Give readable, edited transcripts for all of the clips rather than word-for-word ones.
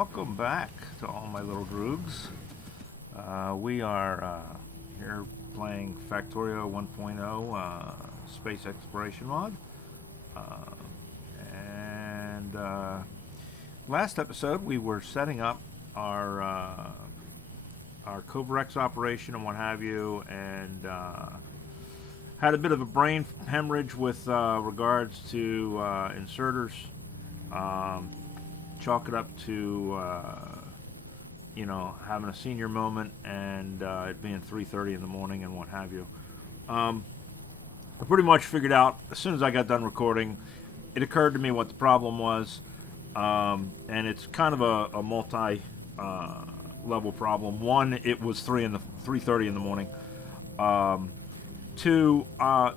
welcome back to all my little droogs. We are here playing Factorio 1.0 Space Exploration Mod. Last episode we were setting up our Covarex operation and what have you, and had a bit of a brain hemorrhage with regards to inserters. Chalk it up to you know, having a senior moment and it being 3:30 in the morning and what have you. I pretty much figured out as soon as I got done recording, it occurred to me what the problem was, and it's kind of a multi level problem. One, it was 3:30 in the morning. Two,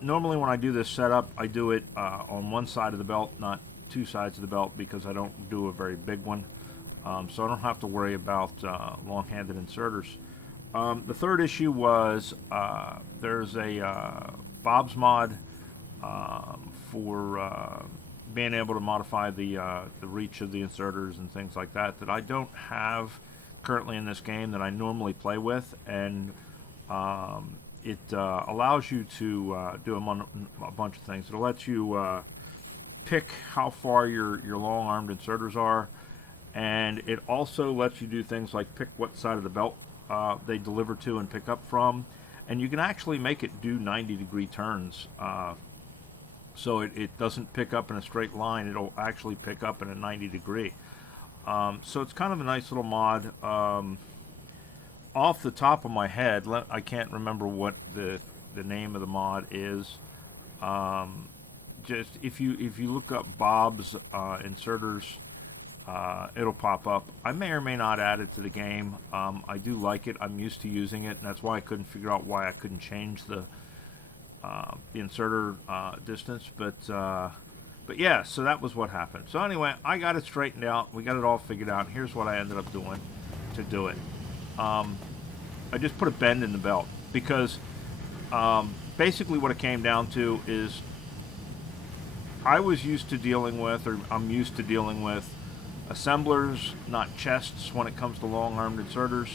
normally when I do this setup, I do it on one side of the belt, not two sides of the belt, because I don't do a very big one, so I don't have to worry about long-handed inserters. The third issue was there's a Bob's mod for being able to modify the reach of the inserters and things like that I don't have currently in this game that I normally play with, and it allows you to do a bunch of things. It lets you pick how far your long-armed inserters are, and it also lets you do things like pick what side of the belt they deliver to and pick up from, and you can actually make it do 90-degree turns, so it doesn't pick up in a straight line. It'll actually pick up in a 90-degree. So it's kind of a nice little mod. Off the top of my head, I can't remember what the name of the mod is. Just if you look up Bob's inserters, it'll pop up. I may or may not add it to the game. I do like it. I'm used to using it, and that's why I couldn't figure out why I couldn't change the inserter distance. But yeah, so that was what happened. So anyway, I got it straightened out. We got it all figured out. Here's what I ended up doing to do it. I just put a bend in the belt, because basically what it came down to is I'm used to dealing with assemblers, not chests, when it comes to long-armed inserters.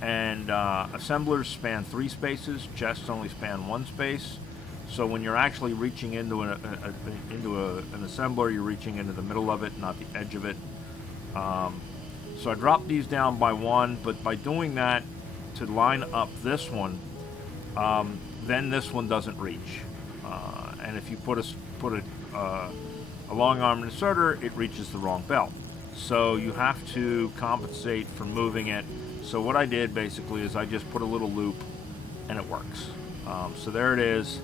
And assemblers span 3 spaces, chests only span 1 space. So when you're actually reaching into an assembler, you're reaching into the middle of it, not the edge of it. So I dropped these down by 1, but by doing that to line up this one, then this one doesn't reach. And if you put a long-arm inserter, it reaches the wrong belt. So you have to compensate for moving it. So what I did basically is I just put a little loop, and it works. So there it is.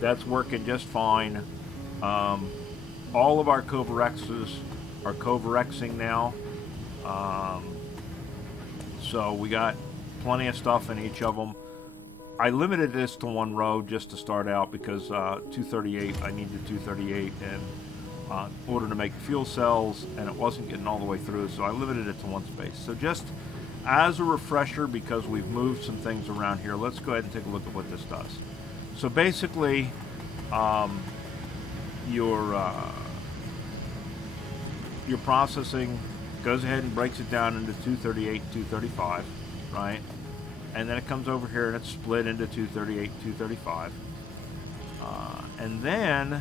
That's working just fine. All of our Covarexes are Covarexing now. So we got plenty of stuff in each of them. I limited this to 1 row just to start out, because 238, I needed 238 in order to make fuel cells, and it wasn't getting all the way through, so I limited it to 1 space. So just as a refresher, because we've moved some things around here, let's go ahead and take a look at what this does. So basically, your processing goes ahead and breaks it down into 238, 235, right? And then it comes over here and it's split into 238, 235. And then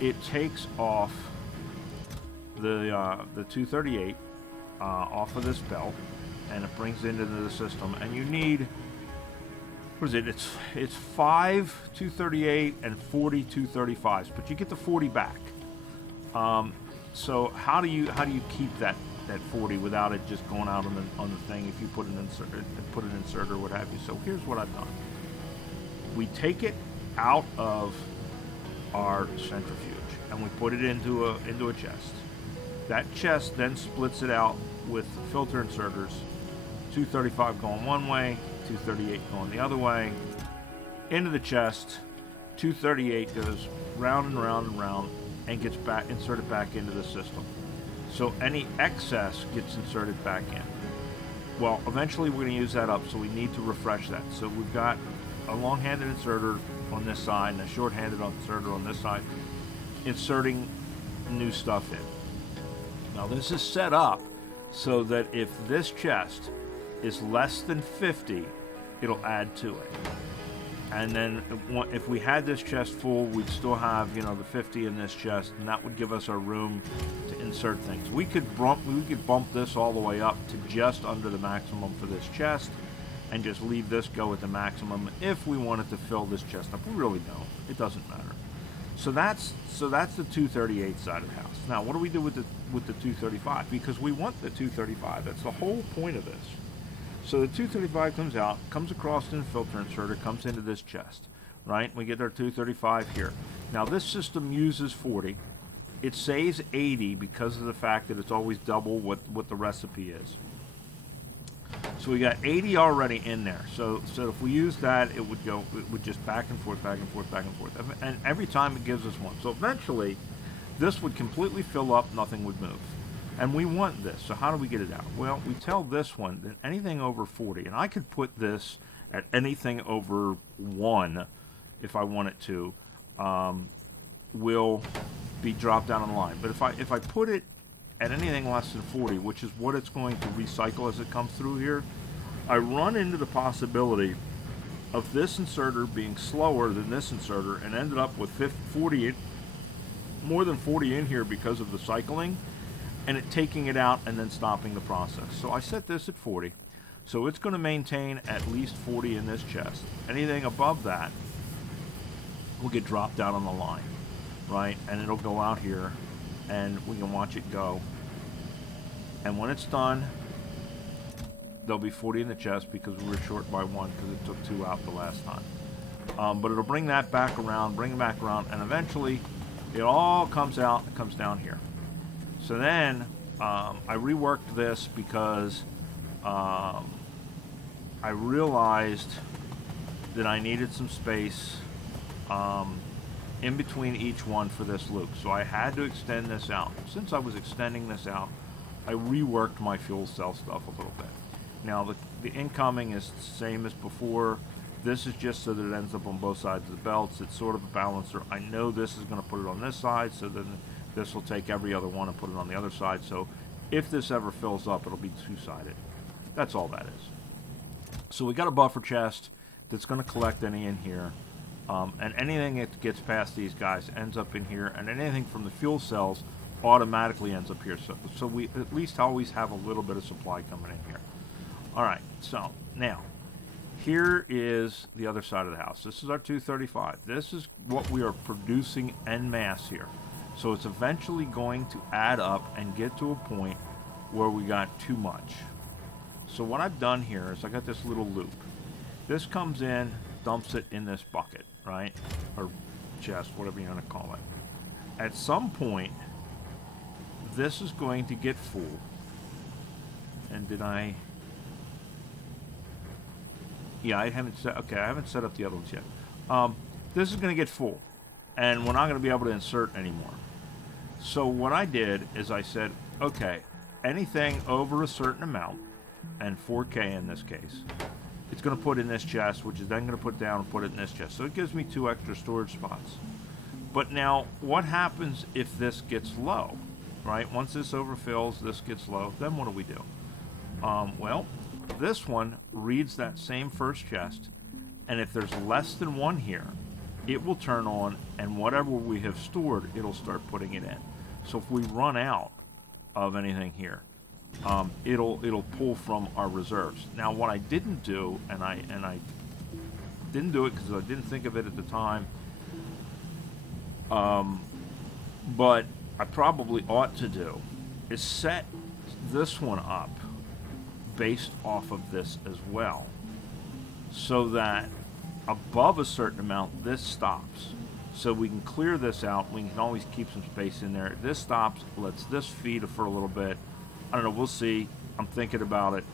it takes off the 238 off of this belt, and it brings it into the system. And you need, what is it? It's 5 238 and 40 235s, but you get the 40 back. So how do you keep that 40 without it just going out on the thing if you put an insert or what have you? So here's what I've done. We take it out of our centrifuge and we put it into a chest. That chest then splits it out with filter inserters, 235 going one way, 238 going the other way, into the chest. 238 goes round and round and round and gets inserted back into the system. So any excess gets inserted back in. Well, eventually we're going to use that up, so we need to refresh that. So we've got a long-handed inserter on this side and a short-handed inserter on this side, inserting new stuff in. Now this is set up so that if this chest is less than 50, it'll add to it. And then if we had this chest full, we'd still have, you know, the 50 in this chest, and that would give us our room to insert things. We could bump this all the way up to just under the maximum for this chest, and just leave this go at the maximum if we wanted to fill this chest up. We really don't. It doesn't matter. So that's the 238 side of the house. Now, what do we do with the 235? Because we want the 235. That's the whole point of this. So the 235 comes out, comes across in the filter inserter, comes into this chest, right? We get our 235 here. Now this system uses 40. It saves 80 because of the fact that it's always double what the recipe is. So we got 80 already in there. So if we use that, it would just back and forth, back and forth, back and forth. And every time it gives us one. So eventually, this would completely fill up, nothing would move. And we want this, so how do we get it out? Well, we tell this one that anything over 40, and I could put this at anything over 1, if I wanted to, will be dropped down on the line. But if I put it at anything less than 40, which is what it's going to recycle as it comes through here, I run into the possibility of this inserter being slower than this inserter and ended up with 40, more than 40 in here because of the cycling, and it taking it out and then stopping the process. So I set this at 40. So it's going to maintain at least 40 in this chest. Anything above that will get dropped down on the line, right? And it'll go out here, and we can watch it go. And when it's done, there'll be 40 in the chest because we were short by 1 because it took 2 out the last time. But it'll bring that back around, bring it back around, and eventually it all comes out and comes down here. So then I reworked this because I realized that I needed some space in between each one for this loop. So I had to extend this out. Since I was extending this out, I reworked my fuel cell stuff a little bit. Now the incoming is the same as before. This is just so that it ends up on both sides of the belts. It's sort of a balancer. I know this is going to put it on this side, so then this will take every other one and put it on the other side. So if this ever fills up, it'll be two-sided. That's all that is. So we got a buffer chest that's going to collect any in here. And anything that gets past these guys ends up in here. And anything from the fuel cells automatically ends up here. So we at least always have a little bit of supply coming in here. All right, so now here is the other side of the house. This is our 235. This is what we are producing en masse here. So it's eventually going to add up and get to a point where we got too much. So what I've done here is I got this little loop. This comes in, dumps it in this bucket, right? Or chest, whatever you want to call it. At some point, this is going to get full. And did I... Yeah, I haven't set... Okay, I haven't set up the other ones yet. This is going to get full. And we're not going to be able to insert anymore. So what I did is I said, okay, anything over a certain amount, and 4K in this case, it's going to put in this chest, which is then going to put down and put it in this chest. So it gives me 2 extra storage spots. But now, what happens if this gets low, right? Once this overfills, this gets low, then what do we do? Well, this one reads that same first chest, and if there's less than 1 here, it will turn on, and whatever we have stored, it'll start putting it in. So if we run out of anything here, it'll pull from our reserves. Now, what I didn't do, and I didn't do it because I didn't think of it at the time, but I probably ought to do, is set this one up based off of this as well, so that above a certain amount, this stops. So we can clear this out. We can always keep some space in there. This stops, lets this feed for a little bit. I don't know, we'll see. I'm thinking about it.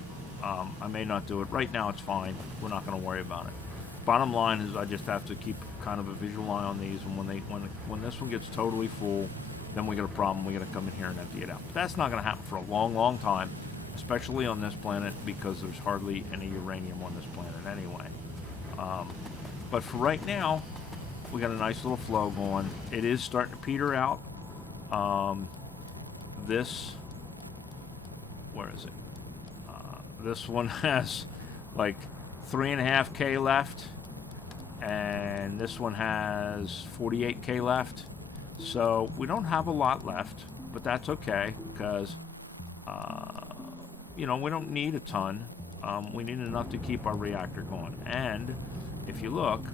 I may not do it. Right now it's fine. We're not going to worry about it. Bottom line is I just have to keep kind of a visual eye on these, and when this one gets totally full, then we got a problem. We got to come in here and empty it out. But that's not going to happen for a long, long time, especially on this planet, because there's hardly any uranium on this planet anyway. But for right now, we got a nice little flow going. It is starting to peter out. Where where is it? This one has like 3.5K left, and this one has 48K left. So we don't have a lot left, but that's okay because you know, we don't need a ton. We need enough to keep our reactor going. And if you look,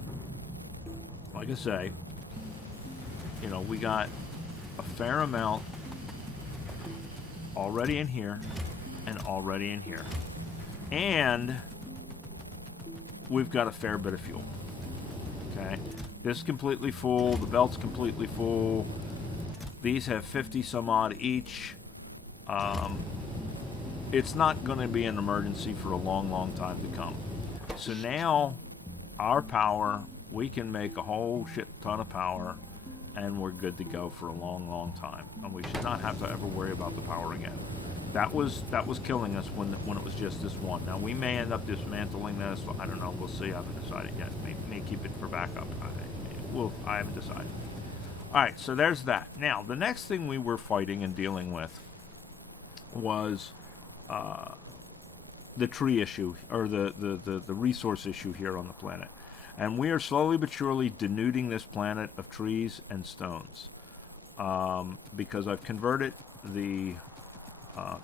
like I say, you know, we got a fair amount already in here and already in here. And we've got a fair bit of fuel. Okay, this is completely full, the belt's completely full. These have 50 some odd each. It's not going to be an emergency for a long time to come. So now our power, we can make a whole shit ton of power, and we're good to go for a long time. And we should not have to ever worry about the power again. That was killing us when it was just this one. Now we may end up dismantling this. I don't know. We'll see. I haven't decided yet. May keep it for backup. I haven't decided. All right. So there's that. Now the next thing we were fighting and dealing with was the tree issue, or the resource issue here on the planet. And we are slowly but surely denuding this planet of trees and stones, because I've converted the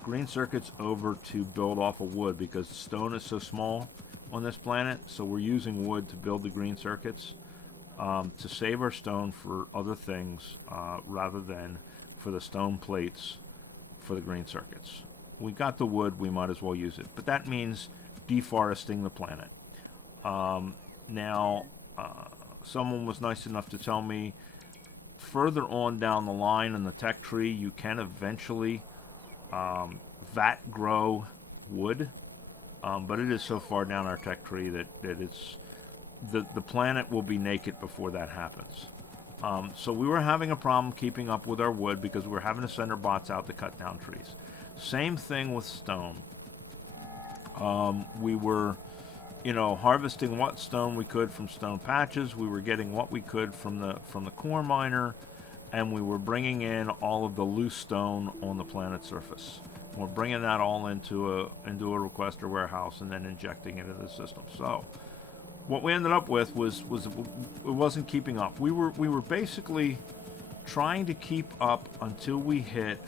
green circuits over to build off of wood, because stone is so small on this planet. So we're using wood to build the green circuits, to save our stone for other things, rather than for the stone plates for the green circuits. We got the wood, we might as well use it. But that means deforesting the planet. Now, someone was nice enough to tell me further on down the line in the tech tree, you can eventually vat grow wood, but it is so far down our tech tree that it's the planet will be naked before that happens. So we were having a problem keeping up with our wood because we were having to send our bots out to cut down trees. Same thing with stone. We were, you know, harvesting what stone we could from stone patches. We were getting what we could from the core miner, and we were bringing in all of the loose stone on the planet's surface. We're bringing that all into a requester warehouse and then injecting it into the system. So what we ended up with was it wasn't keeping up. We were basically trying to keep up until we hit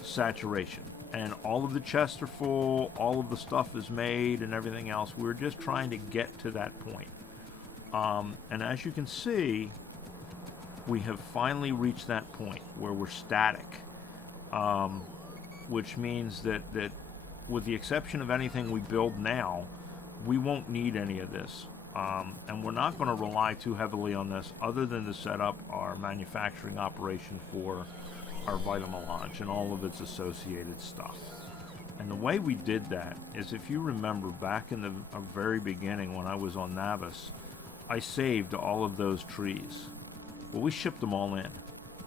saturation, and all of the chests are full, all of the stuff is made and everything else. We were just trying to get to that point. And as you can see, we have finally reached that point where we're static, which means that with the exception of anything we build now, we won't need any of this. And we're not going to rely too heavily on this, other than to set up our manufacturing operation for our Vitamelange and all of its associated stuff. And the way we did that is, if you remember back in the very beginning when I was on Navis, I saved all of those trees. Well, we shipped them all in.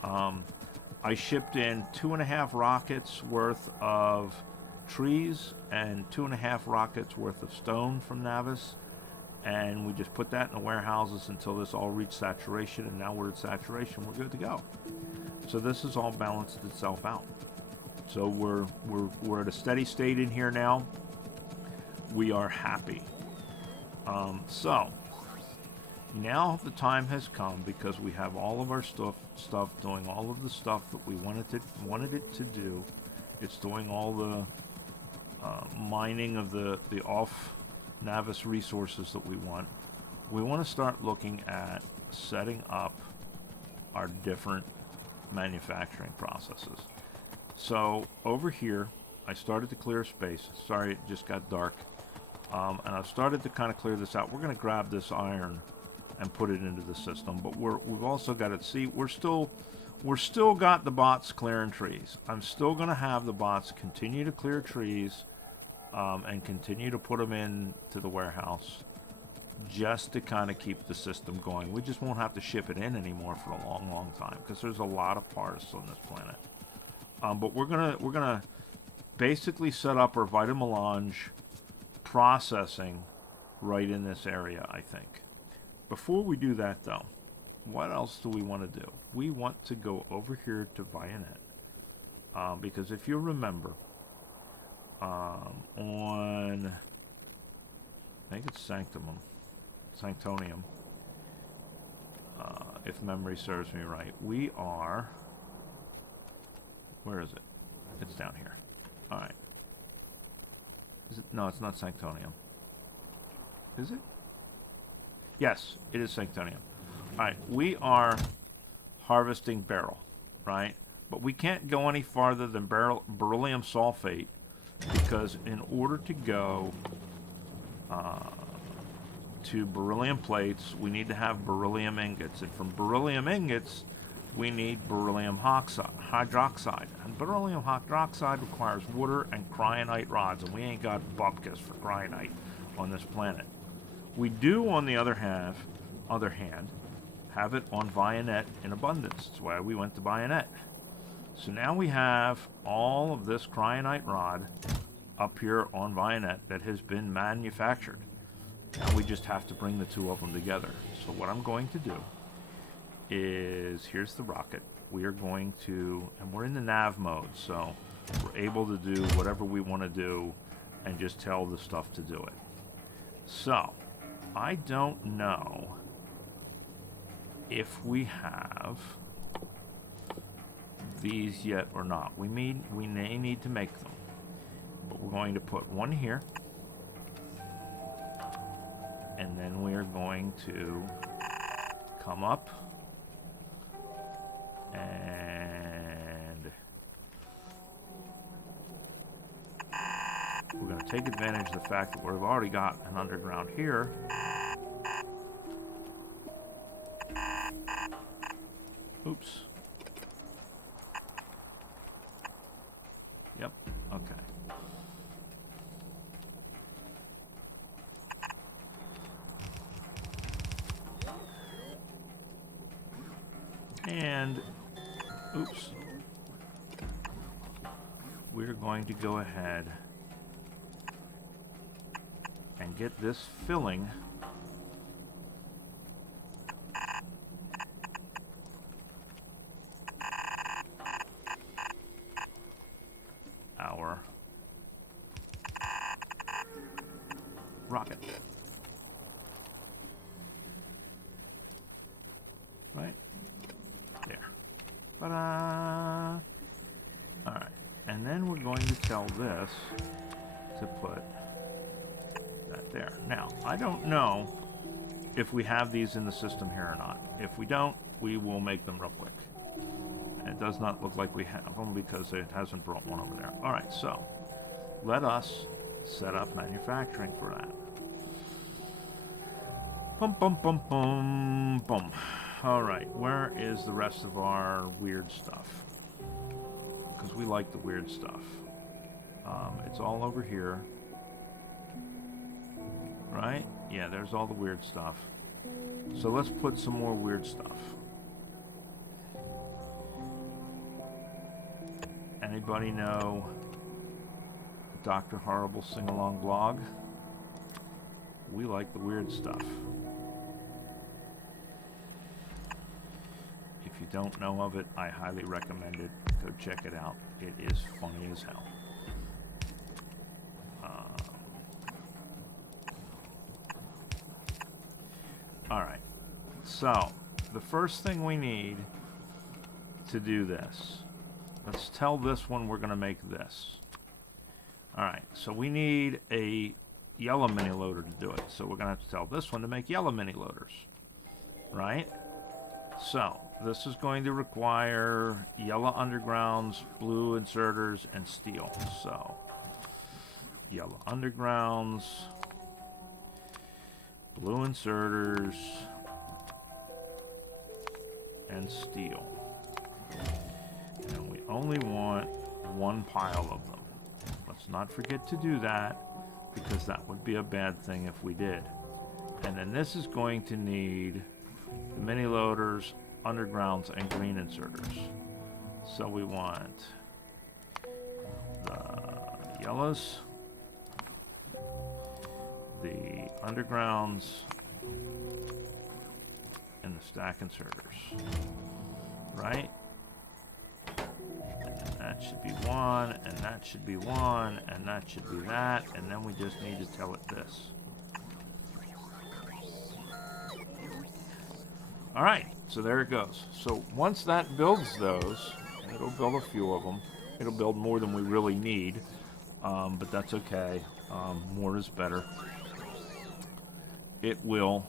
I shipped in 2.5 rockets worth of trees and 2.5 rockets worth of stone from Navis, and we just put that in the warehouses until this all reached saturation, and now we're at saturation. We're good to go. So this has all balanced itself out. So we're at a steady state in here now. We are happy. So now the time has come, because we have all of our stuff doing all of the stuff that we wanted it to do. It's doing all the mining of the off Navis resources that we want. We want to start looking at setting up our different manufacturing processes. So over here, I started to clear space. Sorry, it just got dark. And I've started to kind of clear this out. We're going to grab this iron and put it into the system, but we've also got to see, we're still got the bots clearing trees. I'm still going to have the bots continue to clear trees, and continue to put them into the warehouse, just to kind of keep the system going. We just won't have to ship it in anymore for a long time, because there's a lot of parts on this planet. But we're gonna basically set up our Vitamelange processing right in this area, I think. Before we do that, though, what else do we want to do? We want to go over here to Vianet, because if you remember, on, I think it's Sanctonium, if memory serves me right. We are, where is it? It's down here. All right. Is it? No, it's not Sanctonium. Is it? Yes, it is Sanctonium. All right, we are harvesting beryl, right? But we can't go any farther than beryllium sulfate, because in order to go to beryllium plates, we need to have beryllium ingots. And from beryllium ingots, we need beryllium hydroxide. And beryllium hydroxide requires water and cryonite rods, and we ain't got bupkis for cryonite on this planet. We do, on the other hand, have it on Bayonet in abundance. That's why we went to Bayonet. So now we have all of this cryonite rod up here on Bayonet that has been manufactured. Now we just have to bring the two of them together. So what I'm going to do is, here's the rocket. We are going to, and we're in the nav mode, so we're able to do whatever we want to do and just tell the stuff to do it. So, I don't know if we have these yet or not. We may need to make them. But we're going to put one here. And then we are going to come up and we're going to take advantage of the fact that we've already got an underground here. Oops. Yep, okay. And, oops, we're going to go ahead and get this filling our rocket. Right? There. Ta-da! Alright. And then we're going to tell this to put that there. Now, I don't know if we have these in the system here or not. If we don't, we will make them real quick. And it does not look like we have them because it hasn't brought one over there. Alright, so let us set up manufacturing for that. Bum, bum, bum, bum, bum. Alright, where is the rest of our weird stuff? Because we like the weird stuff. It's all over here. Right? Yeah, there's all the weird stuff. So let's put some more weird stuff. Anybody know Dr. Horrible Sing-Along blog? We like the weird stuff. If you don't know of it, I highly recommend it. Go check it out. It is funny as hell. Alright, so the first thing we need to do this, let's tell this one we're going to make this. Alright, so we need a yellow mini loader to do it. So we're going to have to tell this one to make yellow mini loaders. Right? So this is going to require yellow undergrounds, blue inserters, and steel. So yellow undergrounds, blue inserters, and steel. And we only want one pile of them. Let's not forget to do that, because that would be a bad thing if we did. And then this is going to need the mini loaders, undergrounds, and green inserters. So we want the yellows, the undergrounds, and the stack inserters. Right? And that should be 1, and that should be 1, and that should be that, and then we just need to tell it this. Alright, so there it goes. So once that builds those, it'll build a few of them. It'll build more than we really need, but that's okay. More is better. It will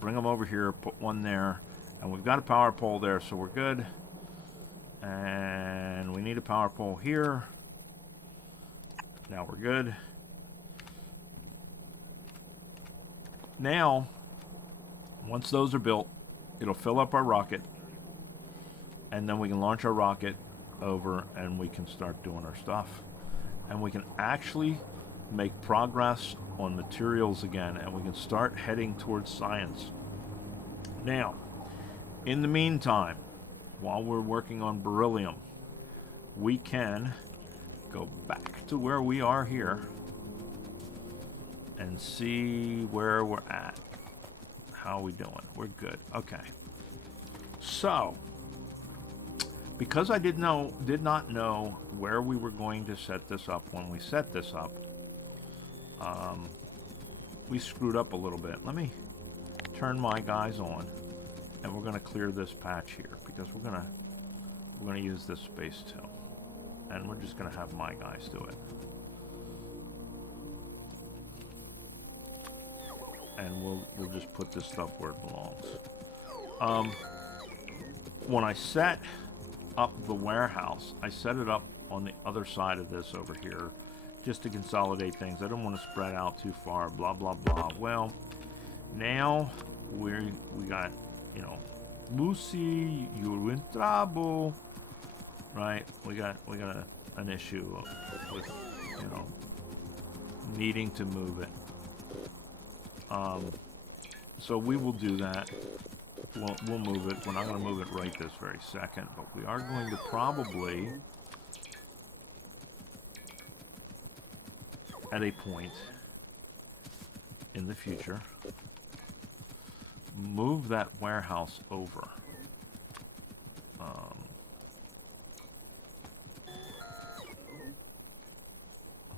bring them over here, put one there, and we've got a power pole there, so we're good. And we need a power pole here. Now we're good. Now, once those are built, it'll fill up our rocket, and then we can launch our rocket over and we can start doing our stuff. And we can actually make progress on materials again, and we can start heading towards science. Now, in the meantime, while we're working on beryllium, we can go back to where we are here and see where we're at. How are we doing? We're good. Okay. So, because I did not know where we were going to set this up when we set this up, we screwed up a little bit. Let me turn my guys on, and we're going to clear this patch here because we're going to use this space too, and we're just going to have my guys do it. And we'll just put this stuff where it belongs. When I set up the warehouse, I set it up on the other side of this over here, just to consolidate things. I don't want to spread out too far. Blah blah blah. Well, now we got, you know, Lucy, you're in trouble, right? We got an issue with, you know, needing to move it. So we will do that. We'll move it. We're not going to move it right this very second, but we are going to probably, at a point in the future, move that warehouse over.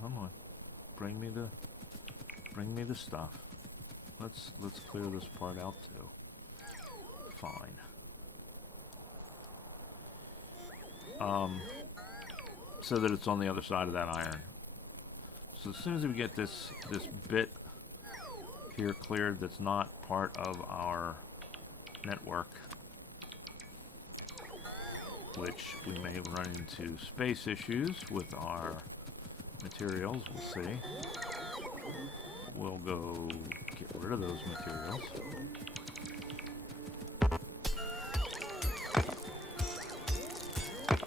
Come on, bring me the stuff. Let's clear this part out too. Fine. So that it's on the other side of that iron. So as soon as we get this bit here cleared that's not part of our network, which we may run into space issues with our materials, we'll see. We'll go get rid of those materials.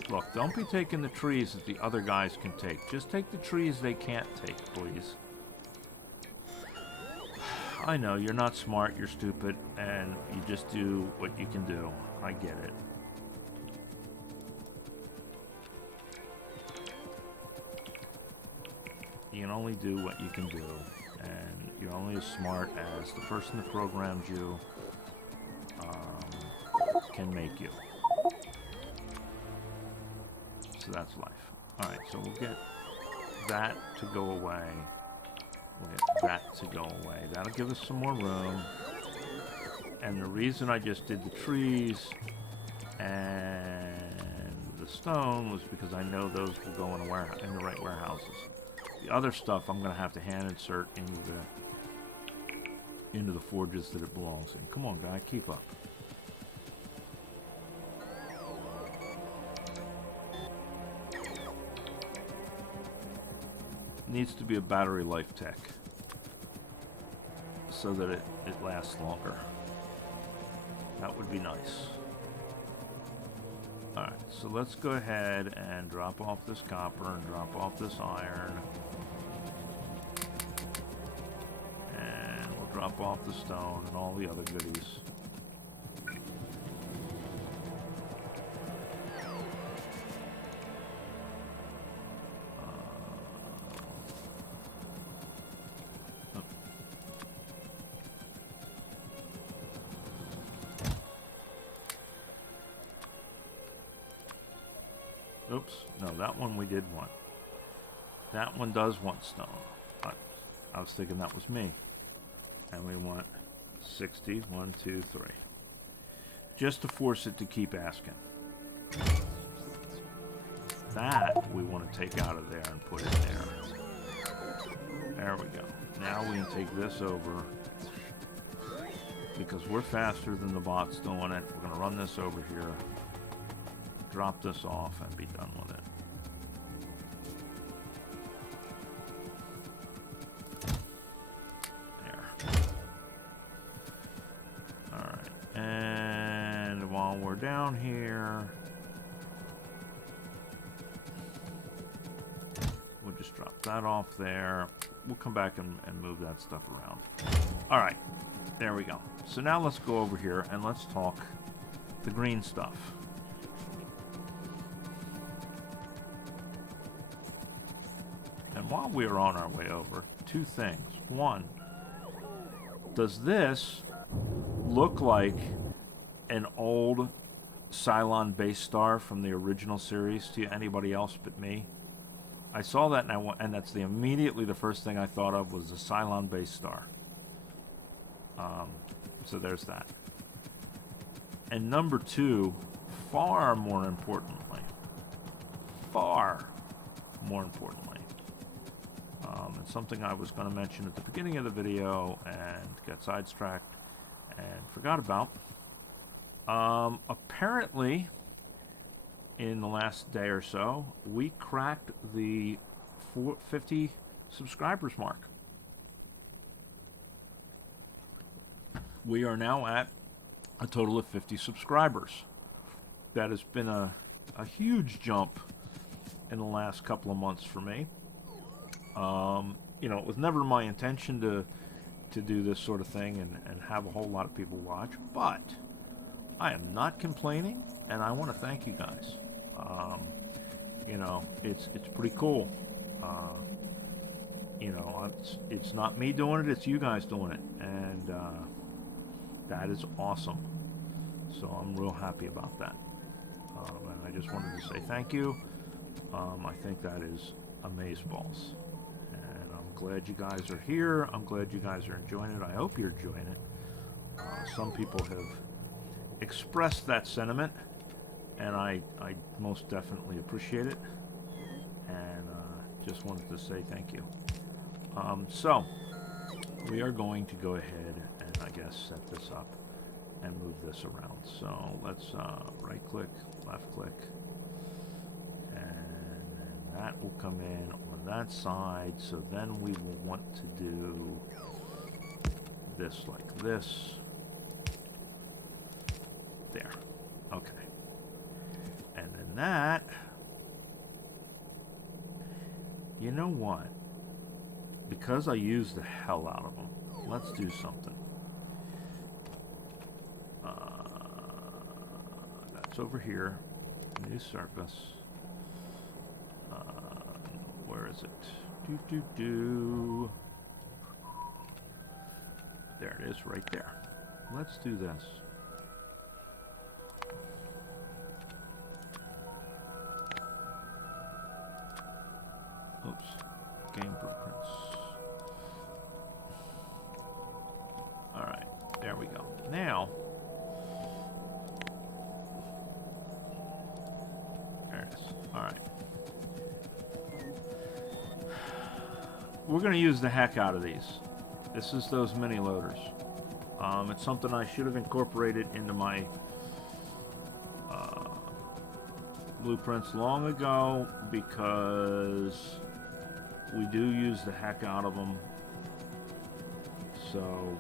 Look, don't be taking the trees that the other guys can take. Just take the trees they can't take, please. I know, you're not smart, you're stupid, and you just do what you can do. I get it. You can only do what you can do, and you're only as smart as the person that programmed you can make you. So that's life. Alright, so we'll get that to go away. We'll get that to go away. That'll give us some more room. And the reason I just did the trees and the stone was because I know those will go in the right warehouses. The other stuff I'm going to have to hand insert into the forges that it belongs in. Come on, guy, keep up. Needs to be a battery life tech so that it lasts longer. That would be nice. Alright, so let's go ahead and drop off this copper and drop off this iron. And we'll drop off the stone and all the other goodies. Oops. No, that one we did want. That one does want stone. But I was thinking that was me. And we want 60. 1, 2, 3. Just to force it to keep asking. That we want to take out of there and put it there. There we go. Now we can take this over. Because we're faster than the bot's doing it. We're going to run this over here. Drop this off and be done with it. There. Alright. And while we're down here, we'll just drop that off there. We'll come back and move that stuff around. Alright. There we go. So now let's go over here and let's talk the green stuff. And while we are on our way over, two things. One, does this look like an old Cylon base star from the original series to anybody else but me? I saw that and that's immediately the first thing I thought of was the Cylon base star. So there's that. And number two, far more importantly, and something I was going to mention at the beginning of the video and got sidetracked and forgot about. Apparently, in the last day or so, we cracked the 50 subscribers mark. We are now at a total of 50 subscribers. That has been a huge jump in the last couple of months for me. You know, it was never my intention to do this sort of thing and have a whole lot of people watch, but I am not complaining, and I want to thank you guys. You know, it's pretty cool. You know, it's not me doing it, it's you guys doing it, and that is awesome. So I'm real happy about that. And I just wanted to say thank you. I think that is amazeballs. And I'm glad you guys are here. I'm glad you guys are enjoying it. I hope you're enjoying it. Some people have expressed that sentiment, and I most definitely appreciate it. And just wanted to say thank you. So we are going to go ahead and I guess set this up and move this around. So let's right click, left click, and then that will come in on that side. So then we will want to do this like this. There. Okay. And then that, you know what? Because I use the hell out of them, let's do something. That's over here. New surface. Where is it? There it is, right there. Let's do this. Oops. Game blueprints. Alright, there we go. Now, there it is. Alright. We're going to use the heck out of these. This is those mini loaders. It's something I should have incorporated into my blueprints long ago because we do use the heck out of them. So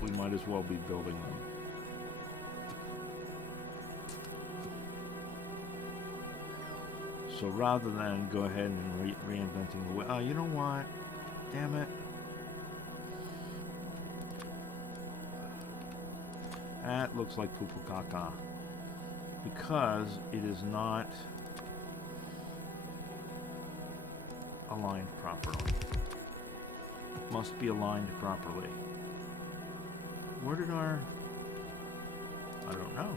we might as well be building them. So rather than go ahead and reinventing the wheel, oh, you know what? Damn it. That looks like poo-poo caca. Because it is not aligned properly. It must be aligned properly. Where did our... I don't know.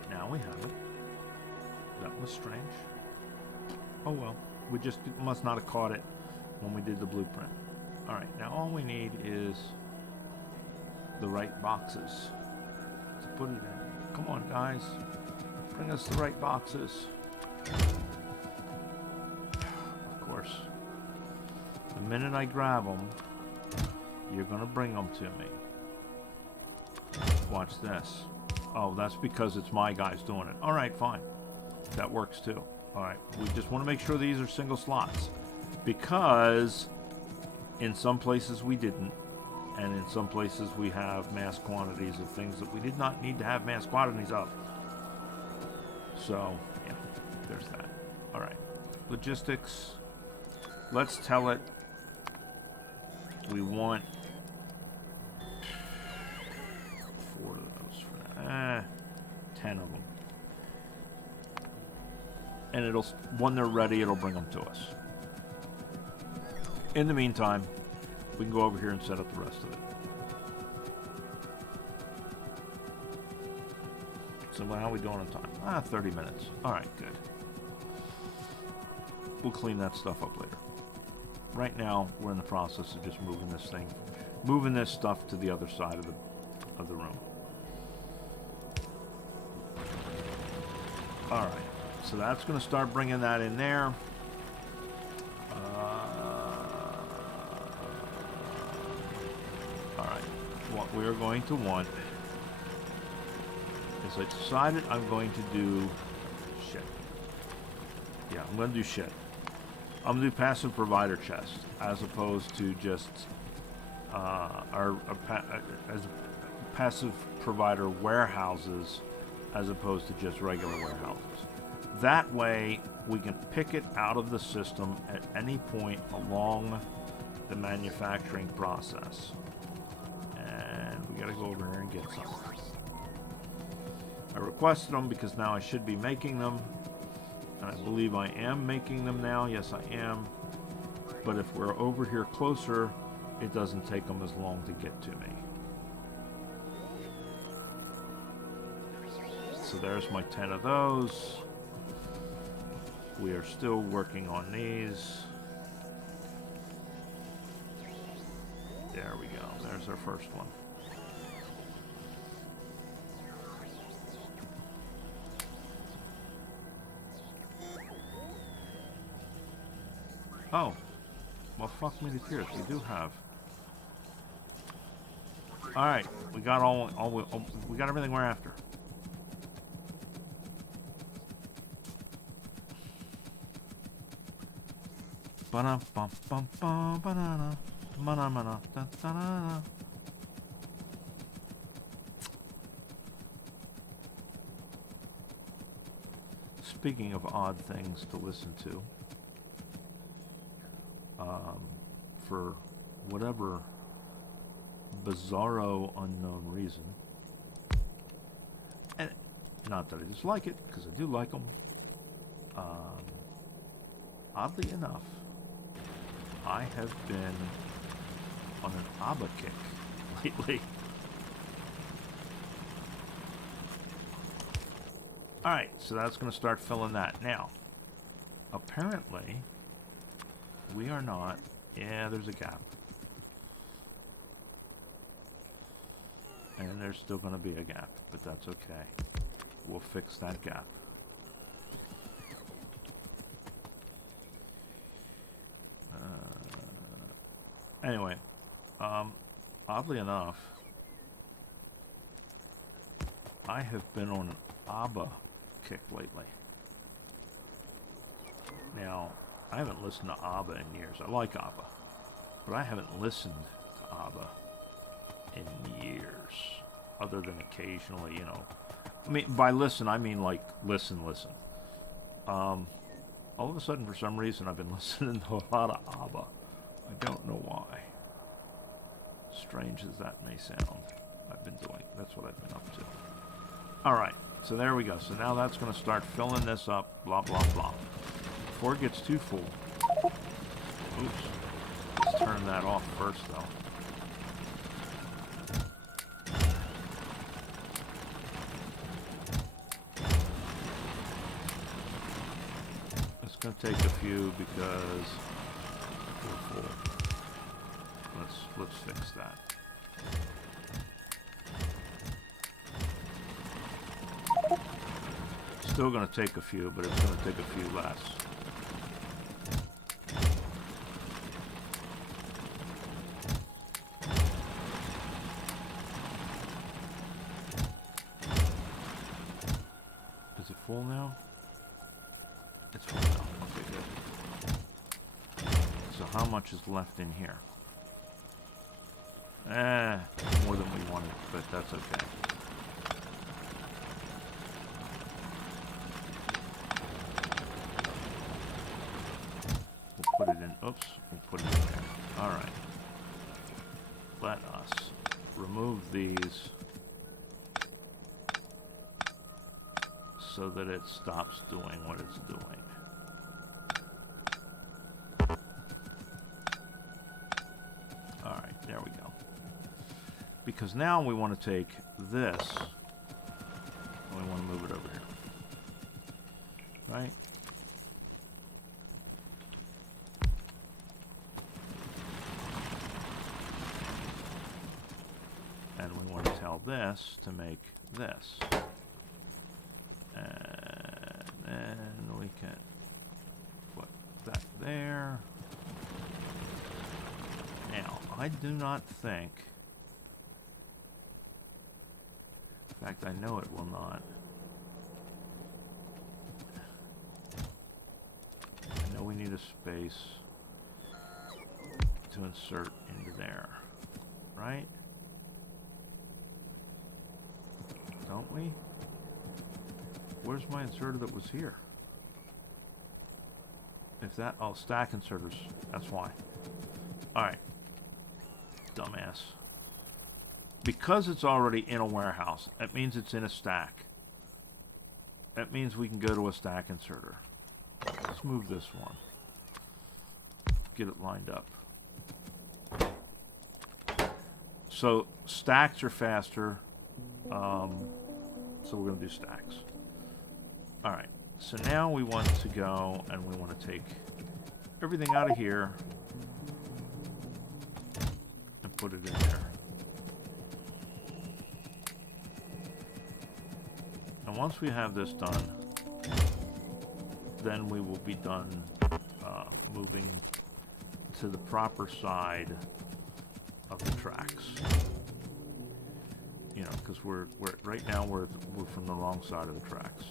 but now we have it. That was strange. Oh well, we just must not have caught it when we did the blueprint. Alright, now all we need is the right boxes to put it in. Come on, guys. Bring us the right boxes. Of course. The minute I grab them, you're going to bring them to me. Watch this. Oh, that's because it's my guys doing it. Alright, fine. That works too. Alright, we just want to make sure these are single slots. Because in some places we didn't. And in some places we have mass quantities of things that we did not need to have mass quantities of. So, yeah, there's that. Alright. Logistics. Let's tell it we want 4 of those for now. 10 of them. And it'll, when they're ready, it'll bring them to us. In the meantime, we can go over here and set up the rest of it. So how are we doing on time? 30 minutes. Alright, good. We'll clean that stuff up later. Right now, we're in the process of just moving this stuff to the other side of the room. Alright, so that's going to start bringing that in there. Alright, what we're going to want is I decided I'm going to do shit. Yeah, I'm going to do shit. I'm going to do passive provider chest as opposed to just as passive provider warehouses as opposed to just regular warehouses. That way we can pick it out of the system at any point along the manufacturing process. And we got to go over here and get some. I requested them because now I should be making them. And I believe I am making them now. Yes, I am. But if we're over here closer, it doesn't take them as long to get to me. So there's my 10 of those. We are still working on these. There we go. There's our first one. Oh, well, fuck me to tears. We do have. All right, we got we got everything we're after. Speaking of odd things to listen to. For whatever bizarro unknown reason, and not that I dislike it, because I do like them, oddly enough, I have been on an ABBA kick lately. Alright, so that's going to start filling that. Now, apparently, we are not. Yeah, there's a gap. And there's still going to be a gap, but that's okay. We'll fix that gap. Anyway, oddly enough, I have been on an ABBA kick lately. Now, I haven't listened to ABBA in years. I like ABBA, but I haven't listened to ABBA in years, other than occasionally, you know. I mean, by listen, I mean like listen. All of a sudden, for some reason, I've been listening to a lot of ABBA. I don't know why. Strange as that may sound, I've been doing. That's what I've been up to. All right, so there we go. So now that's going to start filling this up, blah, blah, blah. Before it gets too full. Oops. Let's turn that off first, though. gonna take a few because we're full. Let's fix that. Still gonna take a few, but it's gonna take a few less. Is it full now? It's full now. Okay, good. So how much is left in here? More than we wanted, but that's okay. We'll put it in, oops, we'll put it in there. Alright. Let us remove these so that it stops doing what it's doing. Alright, there we go. Because now we want to take this and we want to move it over here. Right? And we want to tell this to make this. And then we can put that there. Now, I do not think... In fact, I know it will not. I know we need a space to insert into there, right? Don't we? Where's my inserter that was here? If that, oh, stack inserters, that's why. Alright. Dumbass. Because it's already in a warehouse, that means it's in a stack. That means we can go to a stack inserter. Let's move this one. Get it lined up. So stacks are faster. So we're going to do stacks. Alright, so now we want to go and we want to take everything out of here and put it in there. And once we have this done, then we will be done moving to the proper side of the tracks. You know, because we're right now we're from the wrong side of the tracks.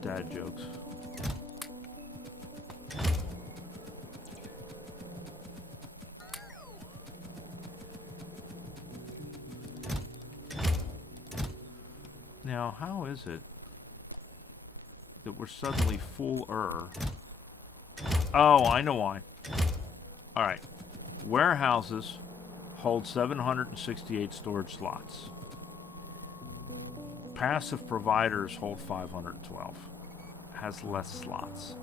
Dad jokes. Now, how is it that we're suddenly fuller? Oh, I know why. Alright. Warehouses hold 768 storage slots. Passive providers hold 512. Has less slots.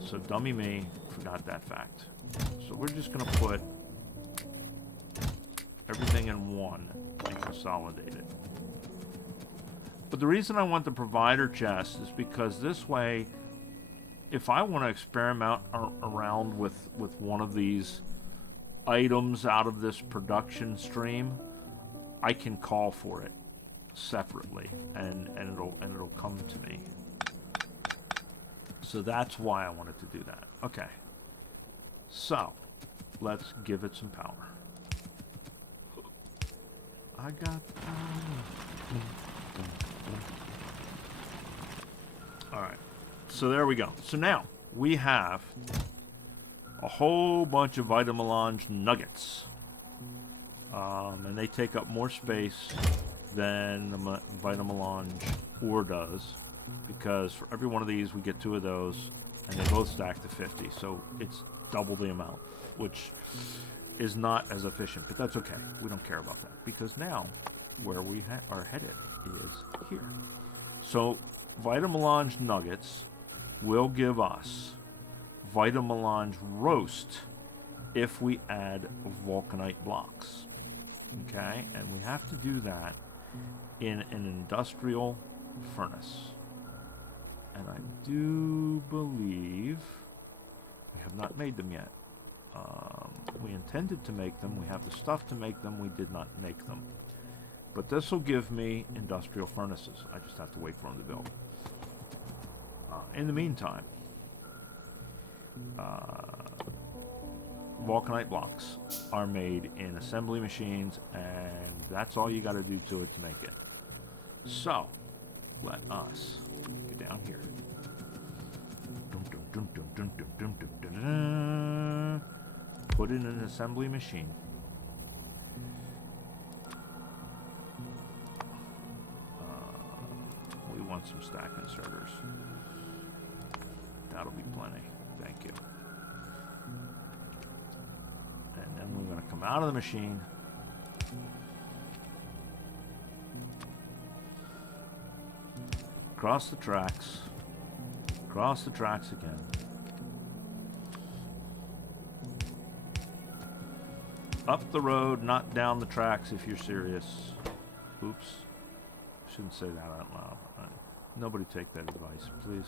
So dummy me, forgot that fact. So we're just going to put everything in one and consolidate it. But the reason I want the provider chest is because this way, if I want to experiment around with one of these items out of this production stream, I can call for it separately, and it'll come to me. So that's why I wanted to do that. Okay. So let's give it some power. I got power. Alright, so there we go. So now we have a whole bunch of Vitamelange nuggets. And they take up more space than the Vitamelange ore does, because for every one of these we get 2 of those, and they both stack to 50, so it's double the amount, which is not as efficient, but that's okay. We don't care about that, because now where we are headed is here. So Vitamelange nuggets will give us Vitamelange roast if we add vulcanite blocks. Okay, and we have to do that in an industrial furnace. And I do believe we have not made them yet. We intended to make them. We have the stuff to make them. We did not make them. But this will give me industrial furnaces. I just have to wait for them to build. In the meantime, vulcanite blocks are made in assembly machines, and that's all you got to do to it to make it. So, let us get down here. Put it in an assembly machine. We want some stack inserters. That'll be plenty. Thank you. And then we're going to come out of the machine. Cross the tracks. Cross the tracks again. Up the road, not down the tracks if you're serious. Oops. Shouldn't say that out loud. Nobody take that advice, please.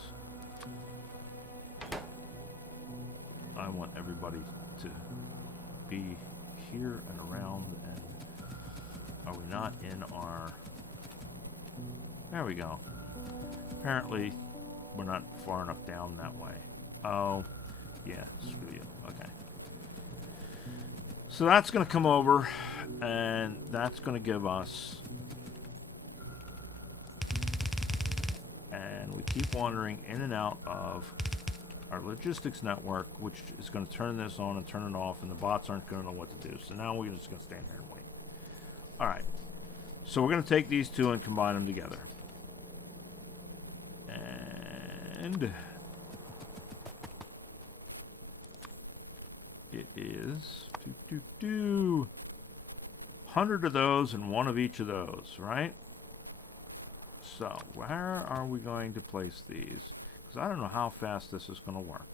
I want everybody to be here and around, and are we not in our... There we go. Apparently, we're not far enough down that way. Oh, yeah, screw you. Okay. So that's going to come over, and that's going to give us... And we keep wandering in and out of our logistics network, which is going to turn this on and turn it off, and the bots aren't going to know what to do. So now we're just going to stand here and wait. All right. So we're going to take these two and combine them together. And it is 100 of those and one of each of those, right? So where are we going to place these? Because I don't know how fast this is going to work.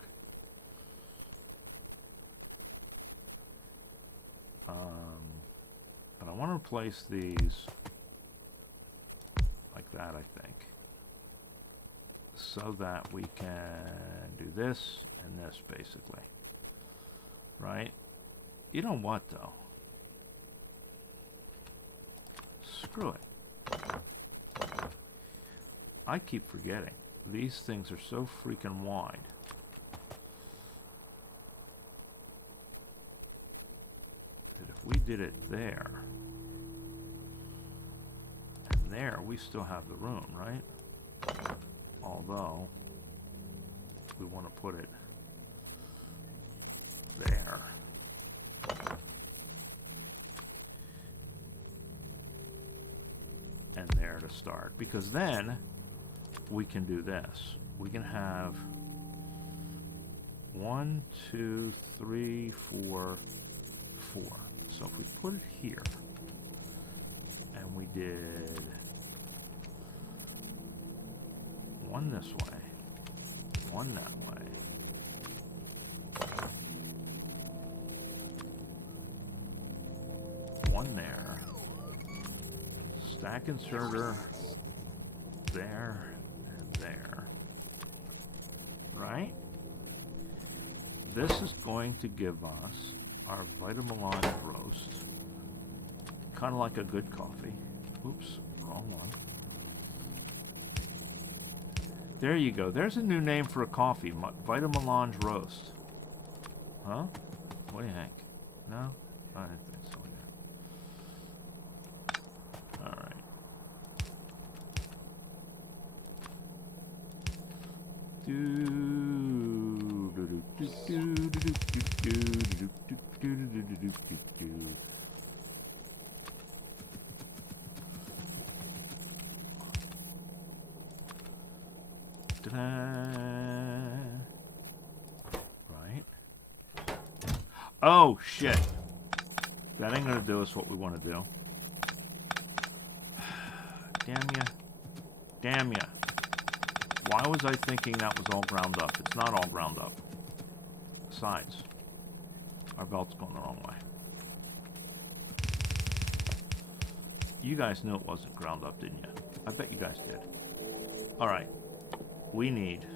But I want to place these like that, I think. So that we can do this and this, basically. Right? You know what, though? Screw it. I keep forgetting. These things are so freaking wide. That if we did it there, and there, we still have the room, right? Although, we want to put it there. And there to start. Because then, we can do this. We can have 1, 2, 3, 4, 4. So if we put it here, and we did one this way, one that way, one there, stack inserter there and there, right? This is going to give us our vitamelange roast, kind of like a good coffee. Oops, wrong one. There you go. There's a new name for a coffee. Vitamelange roast. Huh? What do you think? No? I didn't think so either. Alright. Right. Oh, shit. That ain't gonna do us what we want to do. Damn ya. Damn ya. Why was I thinking that was all ground up? It's not all ground up. Besides, our belt's going the wrong way. You guys knew it wasn't ground up, didn't you? I bet you guys did. Alright. we need...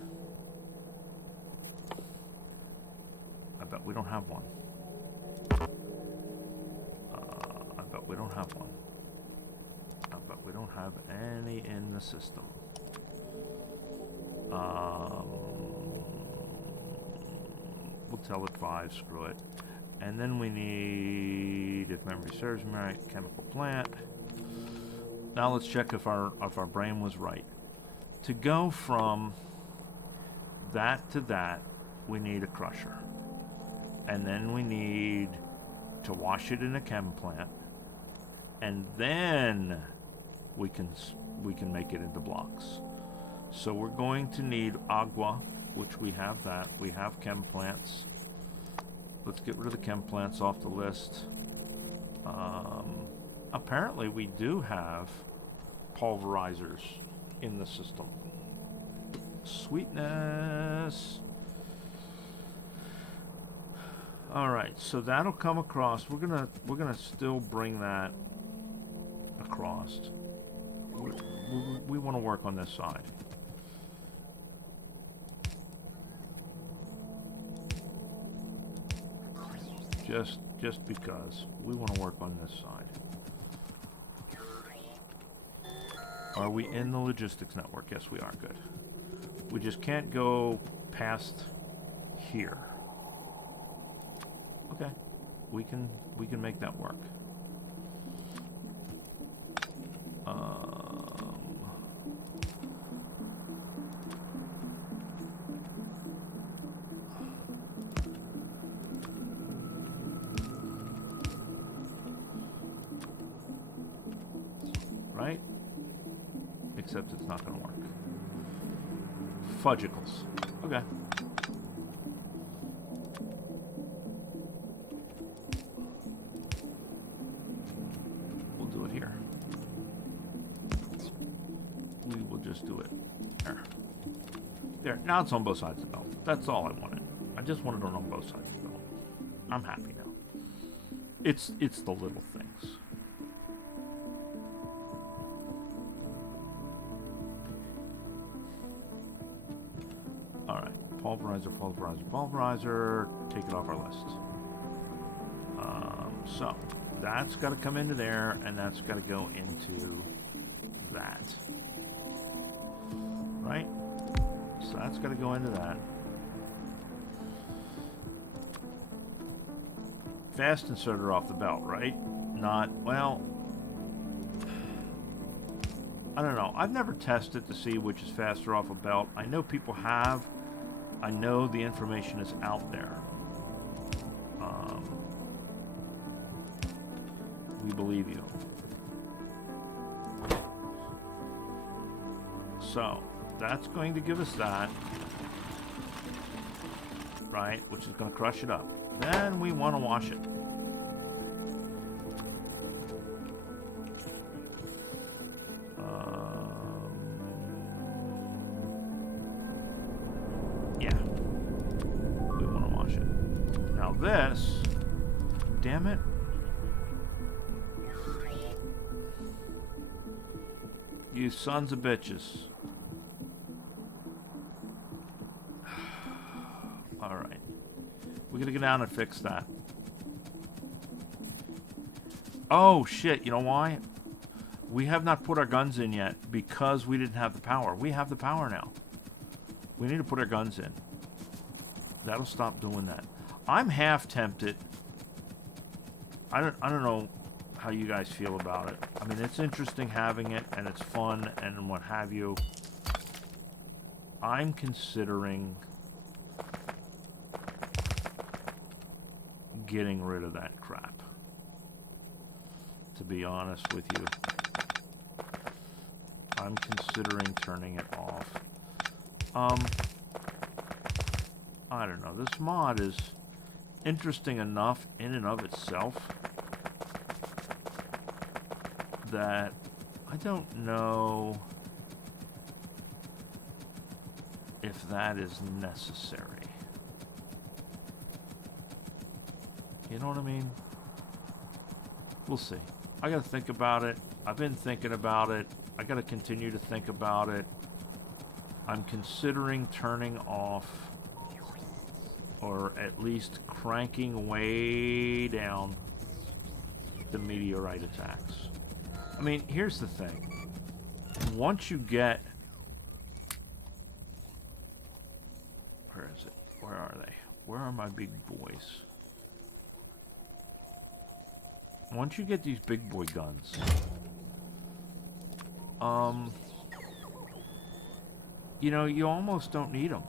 I bet we don't have one. I bet we don't have one. I bet we don't have any in the system. We'll tell it 5, screw it. And then we need, if memory serves me right, chemical plant. Now let's check if our brain was right. To go from that to that, we need a crusher. And then we need to wash it in a chem plant. And then we can make it into blocks. So we're going to need agua, which we have that. We have chem plants. Let's get rid of the chem plants off the list. Apparently we do have pulverizers in the system. Sweetness. All right, so that'll come across. We're gonna still bring that across. We want to work on this side. Just because we want to work on this side. Are we in the logistics network? Yes, we are. Good. We just can't go past here. Okay, we can make that work. Right? Except it's not going to work. Fudgicles. Okay. We'll do it here. We will just do it there. There. Now it's on both sides of the belt. That's all I wanted. I just wanted it on both sides of the belt. I'm happy now. It's the little things. Pulverizer, take it off our list. So, that's got to come into there, and that's got to go into that. Right? So that's got to go into that. Fast inserter off the belt, right? Not, well... I don't know. I've never tested to see which is faster off a belt. I know people have. I know the information is out there. We believe you. So, that's going to give us that. Right? Which is going to crush it up. Then we want to wash it. This, damn it. You sons of bitches. Alright. We're gonna go down and fix that. Oh shit, you know why? We have not put our guns in yet because we didn't have the power. We have the power now. We need to put our guns in. That'll stop doing that. I'm half tempted. I don't know how you guys feel about it. I mean, it's interesting having it, and it's fun, and what have you. I'm considering getting rid of that crap. To be honest with you. I'm considering turning it off. I don't know. This mod is interesting enough in and of itself that I don't know if that is necessary. You know what I mean? We'll see. I gotta think about it. I've been thinking about it. I gotta continue to think about it. I'm considering turning off, or at least cranking way down, the meteorite attacks. I mean, here's the thing. Once you get... Where is it? Where are they? Where are my big boys? Once you get these big boy guns, you know, you almost don't need them.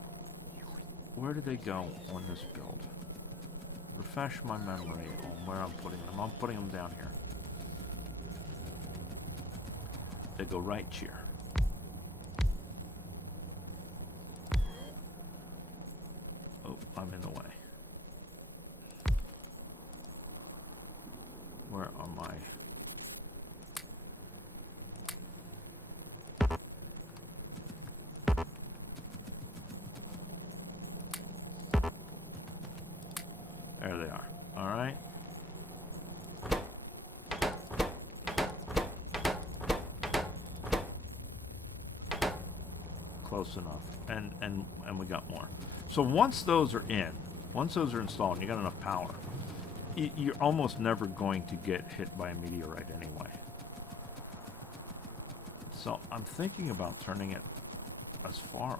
Where do they go on this build? Refresh my memory on where I'm putting them. I'm putting them down here. They go right here. Oh, I'm in the way. Where are my... There they are. All right. Close enough. And we got more. So once those are in, once those are installed and you got enough power, you're almost never going to get hit by a meteorite anyway. So I'm thinking about turning it as far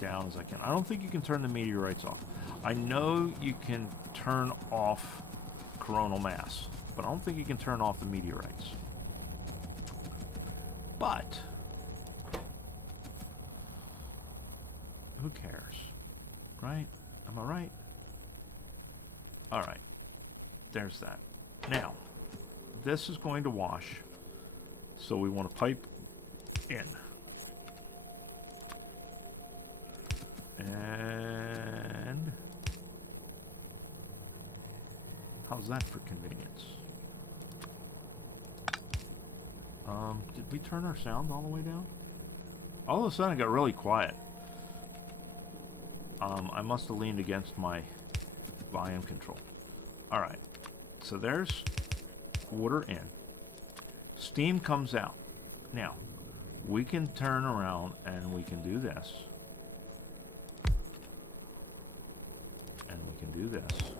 down as I can. I don't think you can turn the meteorites off. I know you can turn off coronal mass, but I don't think you can turn off the meteorites. But who cares, right? Am I right? All right, there's that. Now, this is going to wash, so we want to pipe in. And how's that for convenience? Did we turn our sound all the way down? All of a sudden it got really quiet. I must have leaned against my volume control. Alright, so there's water in. Steam comes out. Now, we can turn around and we can do this. And we can do this.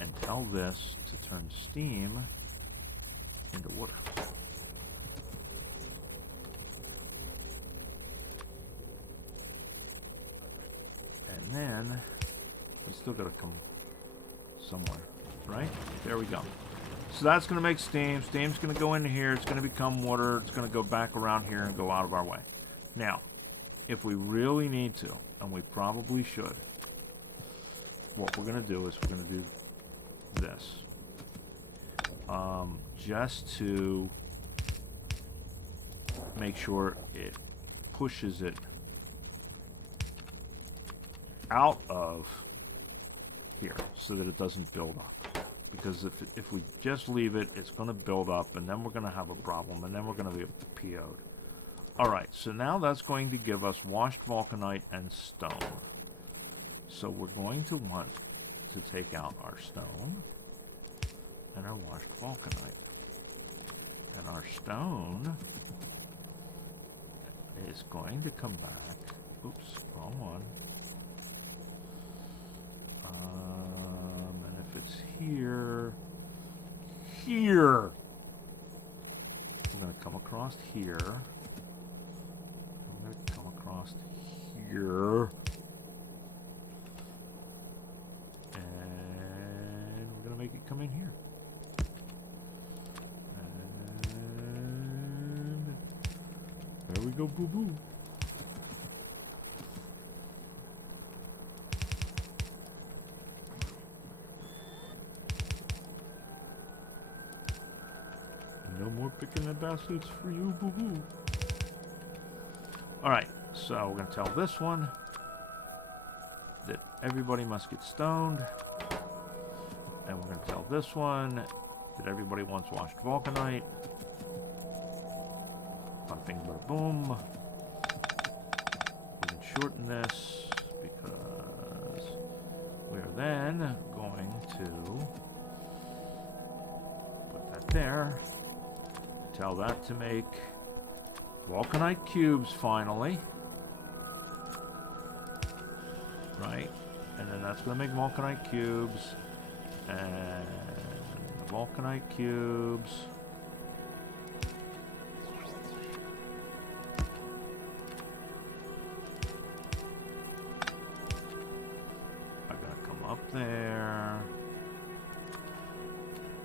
And tell this to turn steam into water. And then we still gotta come somewhere, right? There we go. So that's gonna make steam. Steam's gonna go into here. It's gonna become water. It's gonna go back around here and go out of our way. Now, if we really need to, and we probably should, what we're gonna do is we're gonna do this. Just to make sure it pushes it out of here so that it doesn't build up. Because if we just leave it, it's going to build up, and then we're going to have a problem, and then we're going to be PO'd. Alright, so now that's going to give us washed vulcanite and stone. So we're going to want to take out our stone and our washed vulcanite. And our stone is going to come back. Oops, wrong one. And if it's here, we're going to come across here. We're going to come across here. And we're going to make it come in here. And there we go, boo-boo. No more picking the bastards for you, boo-boo. Alright, so we're going to tell this one that everybody must get stoned. And we're going to tell this one that everybody wants washed vulcanite. Bing, bada, boom. We can shorten this because we're then going to put that there. Tell that to make Vulcanite cubes, finally. Right? And then that's going to make vulcanite cubes. And the vulcanite cubes. I'm going to come up there.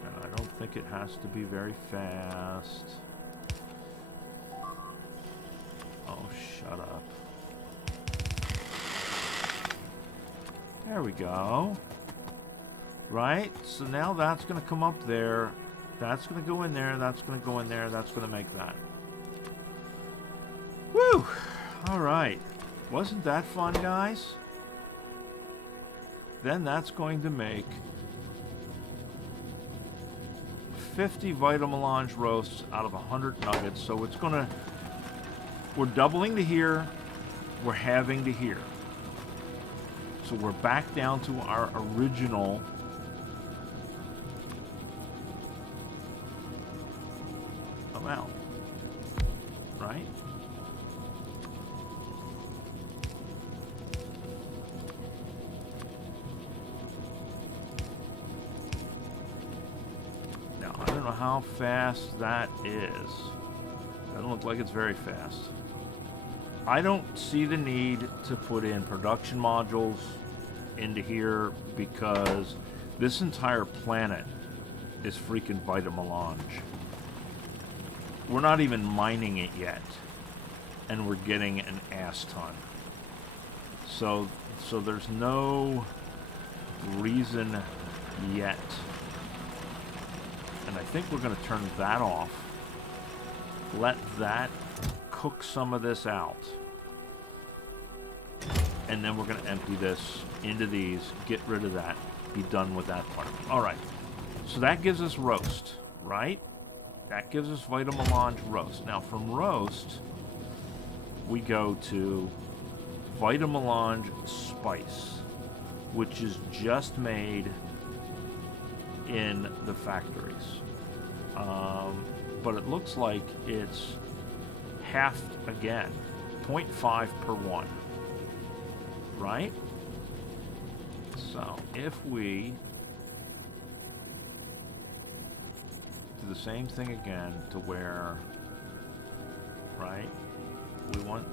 And I don't think it has to be very fast. Oh, shut up. There we go. Right? So now that's going to come up there. That's going to go in there. That's going to go in there. That's going to make that. Woo! Alright. Wasn't that fun, guys? Then that's going to make 50 Vitamelange roasts out of 100 nuggets. So it's going to... We're doubling to here. We're halving to here. So we're back down to our original amount, right? Now, I don't know how fast that is. Doesn't look like it's very fast. I don't see the need to put in production modules into here because this entire planet is freaking Vitamelange. We're not even mining it yet, and we're getting an ass ton. So there's no reason yet. And I think we're going to turn that off. Let that cook some of this out. And then we're going to empty this into these, get rid of that, be done with that part. Alright, so that gives us roast, right? That gives us Vitamelange roast. Now from roast, we go to Vitamelange spice, which is just made in the factories. But it looks like it's halved again, 0.5 per 1. Right? So, if we do the same thing again to where, right, we want,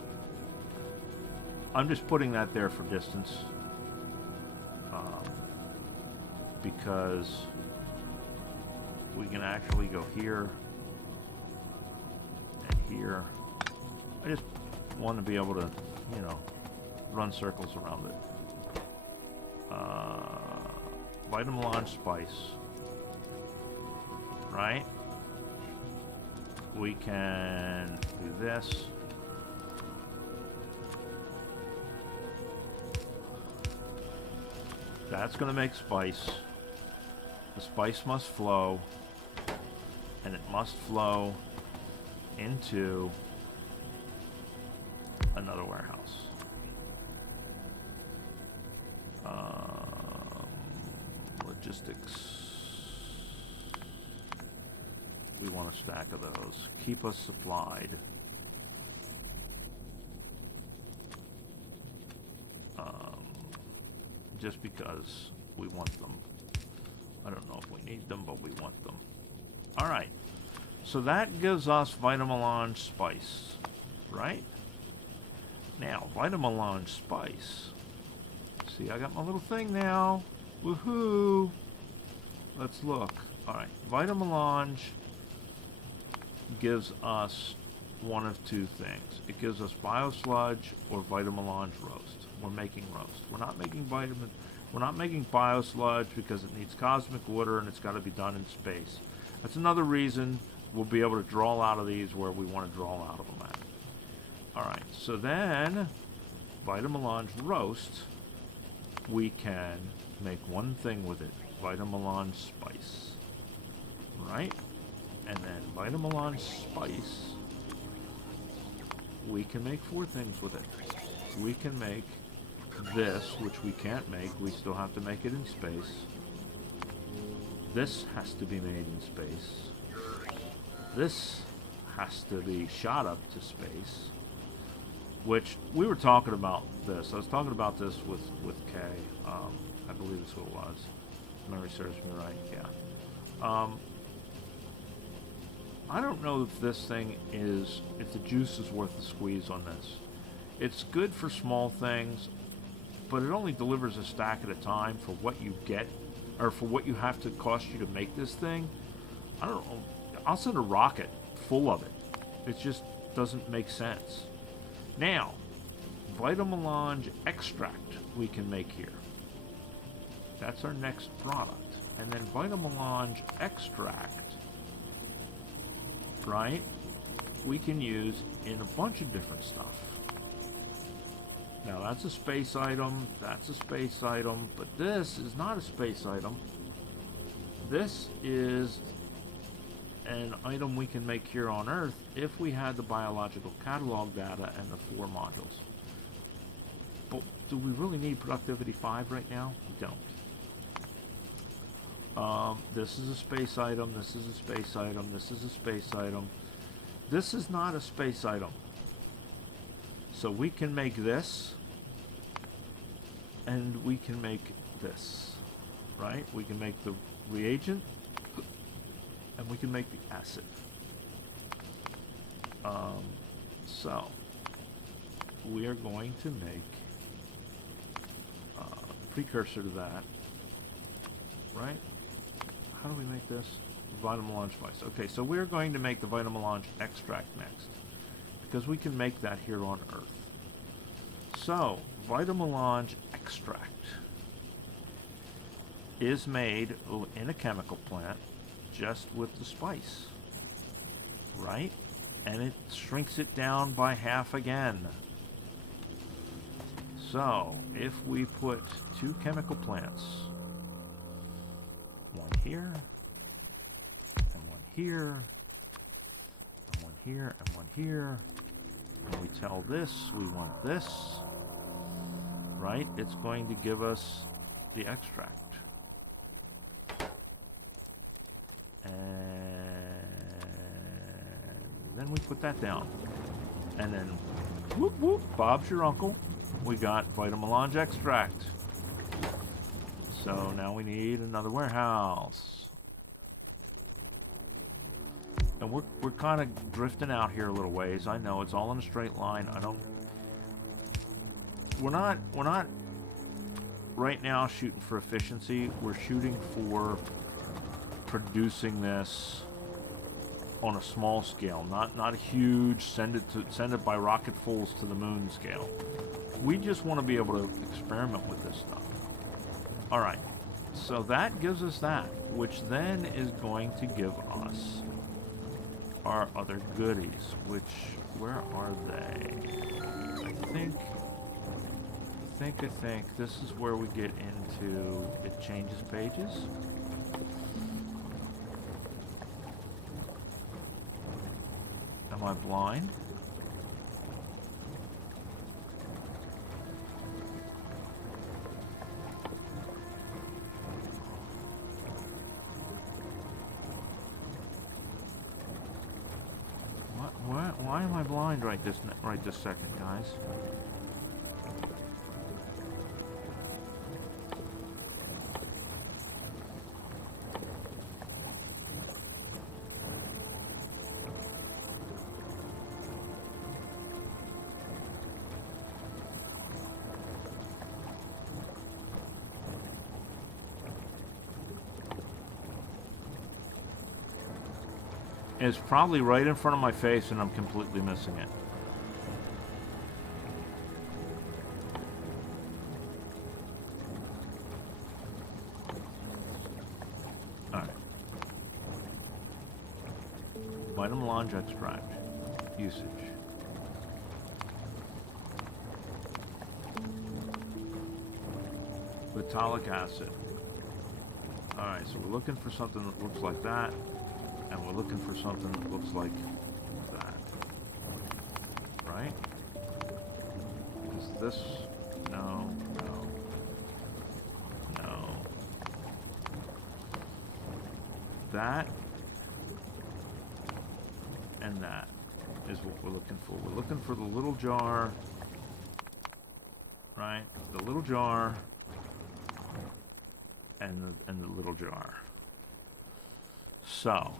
I'm just putting that there for distance, because we can actually go here and here. I just want to be able to, you know, run circles around it. Vitamelange spice. Right? We can do this. That's going to make spice. The spice must flow. And it must flow into another warehouse. Logistics. We want a stack of those. Keep us supplied. Just because we want them. I don't know if we need them, but we want them. Alright. So that gives us Vitamelange spice. Right? Now, Vitamelange spice. See, I got my little thing now. Woohoo! Let's look. Alright, Vitamelange gives us one of two things. It gives us biosludge or Vitamelange roast. We're making roast. We're not making biosludge because it needs cosmic water and it's got to be done in space. That's another reason we'll be able to draw out of these where we want to draw out of them at. Alright, so then Vitamelange roast, we can make one thing with it. Vitamelange spice. Right? And then Vitamelange spice, we can make 4 things with it. We can make this, which we can't make. We still have to make it in space. This has to be made in space. This has to be shot up to space, which we were talking about this. I was talking about this with Kay. I believe that's who it was. Memory serves me right, yeah. I don't know if this thing is, if the juice is worth the squeeze on this. It's good for small things, but it only delivers a stack at a time for what you get, or for what you have to cost you to make this thing. I don't know. I'll send a rocket full of it. It just doesn't make sense. Now, Vitamelange extract we can make here. That's our next product. And then Vitamelange extract, right, we can use in a bunch of different stuff. Now that's a space item, that's a space item, but this is not a space item. This is an item we can make here on Earth if we had the biological catalog data and the 4 modules. But do we really need Productivity 5 right now? We don't. This is a space item, this is a space item, this is a space item. This is not a space item. So we can make this, and we can make this, right? We can make the reagent, and we can make the acid. So we are going to make a precursor to that, right? How do we make this? Vitamelange spice. Okay, so we're going to make the Vitamelange extract next, because we can make that here on Earth. So, Vitamelange extract is made in a chemical plant just with the spice, right? And it shrinks it down by half again. So, if we put 2 chemical plants, one here, and one here, and one here, and one here, and we tell this we want this, right? It's going to give us the extract. And then we put that down. And then, whoop whoop, Bob's your uncle. We got Vitamelange extract. So now we need another warehouse. And we're kind of drifting out here a little ways. I know it's all in a straight line. We're not right now shooting for efficiency. We're shooting for producing this on a small scale, not a huge send it by rocketfuls to the moon scale. We just want to be able to experiment with this stuff. All right, so that gives us that, which then is going to give us our other goodies, which, where are they? I think this is where we get into, it changes pages. Am I blind? Why am I blind right this second, guys? It's probably right in front of my face and I'm completely missing it. Alright. Vitamelange extract. Usage. Vitalic acid. Alright, so we're looking for something that looks like that. And we're looking for something that looks like that, right? Because this, no. That, and that is what we're looking for. We're looking for the little jar, right? The little jar and the little jar. So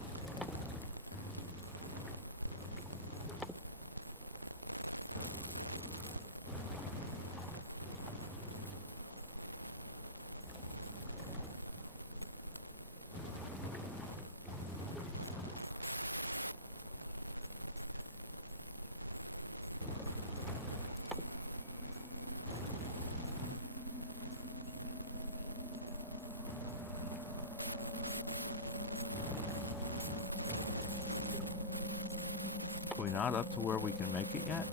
we're not up to where we can make it yet?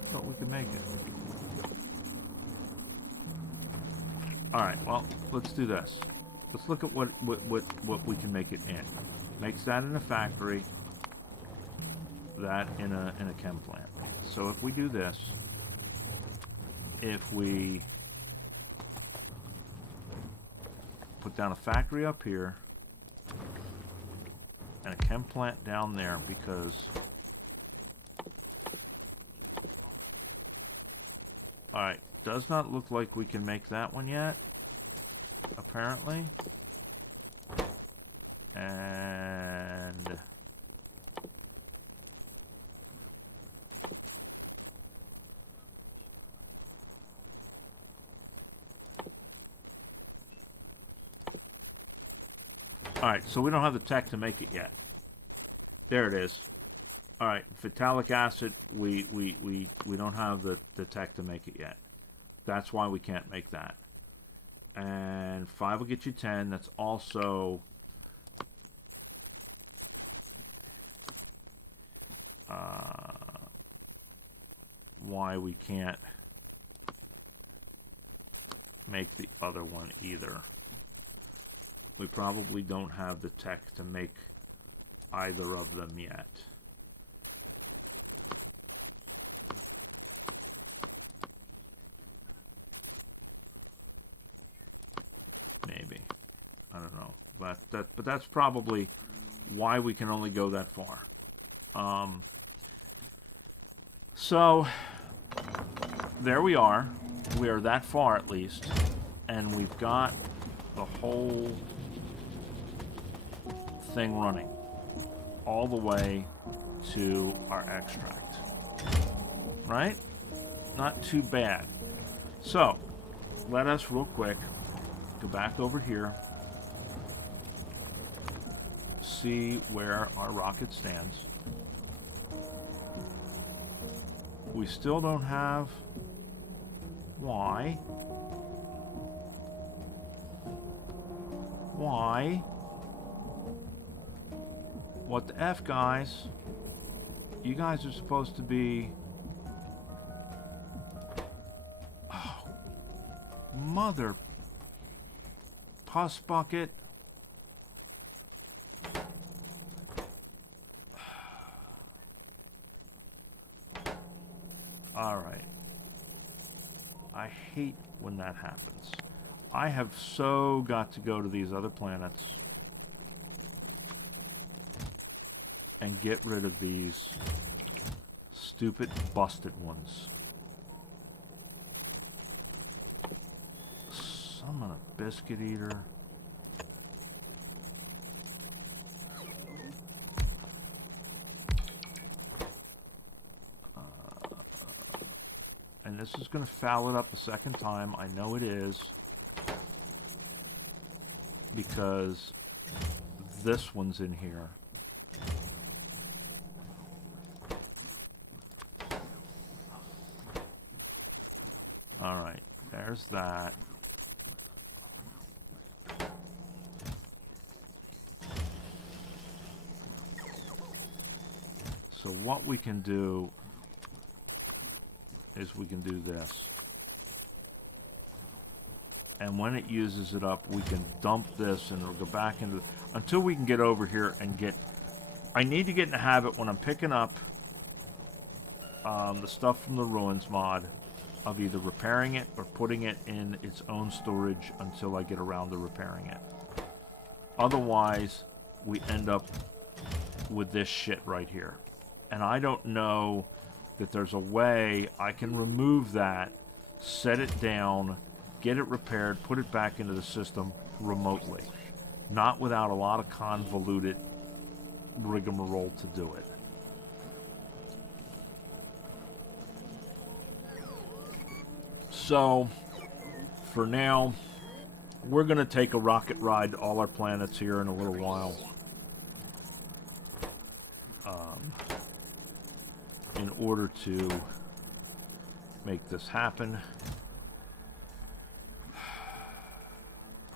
I thought we could make it. Alright, well, let's do this. Let's look at what we can make it in. Makes that in a factory, that in a chem plant. So if we do this, if we put down a factory up here and a chem plant down there, because alright, does not look like we can make that one yet, apparently. And alright, so we don't have the tech to make it yet. There it is. Alright, phthalic acid, we don't have the tech to make it yet. That's why we can't make that. And 5 will get you 10. That's also why we can't make the other one either. We probably don't have the tech to make either of them yet. Maybe. I don't know. But that's probably why we can only go that far. So there we are. We are that far at least. And we've got the whole thing running all the way to our extract. Right? Not too bad. So let us real quick go back over here, see where our rocket stands. We still don't have... Why? Why? What the F, guys? You guys are supposed to be... Oh, mother... Pus bucket. Alright. I hate when that happens. I have so got to go to these other planets and get rid of these stupid busted ones. Son of a biscuit eater. And this is going to foul it up a second time. I know it is. Because this one's in here. Alright, there's that. So what we can do is we can do this. And when it uses it up, we can dump this and it'll go back into... Until we can get over here and get... I need to get in the habit when I'm picking up the stuff from the Ruins mod of either repairing it or putting it in its own storage until I get around to repairing it. Otherwise, we end up with this shit right here. And I don't know that there's a way I can remove that, set it down, get it repaired, put it back into the system remotely. Not without a lot of convoluted rigmarole to do it. So, for now, we're going to take a rocket ride to all our planets here in a little while. In order to make this happen.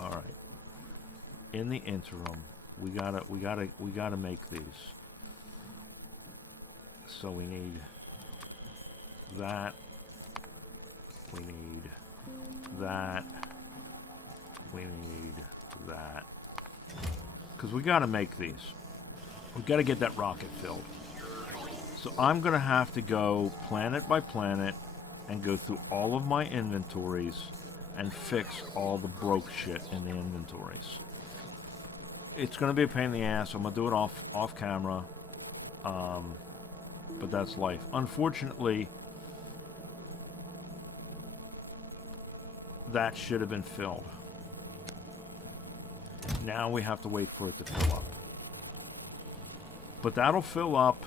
All right. In the interim, we gotta make these. So we need that. We need that. We need that. Because we gotta make these. We gotta get that rocket filled. So I'm going to have to go planet by planet and go through all of my inventories and fix all the broke shit in the inventories. It's going to be a pain in the ass. I'm going to do it off camera. But that's life. Unfortunately, that should have been filled. Now we have to wait for it to fill up. But that'll fill up.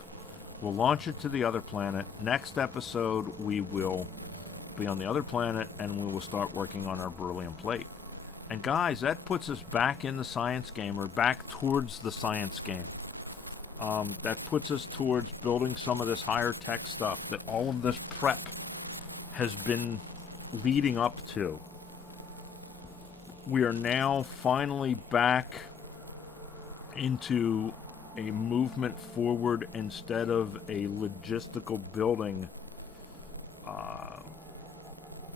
We'll launch it to the other planet. Next episode, we will be on the other planet, and we will start working on our beryllium plate. And guys, that puts us back in the science game, or back towards the science game. That puts us towards building some of this higher tech stuff that all of this prep has been leading up to. We are now finally back into a movement forward instead of a logistical building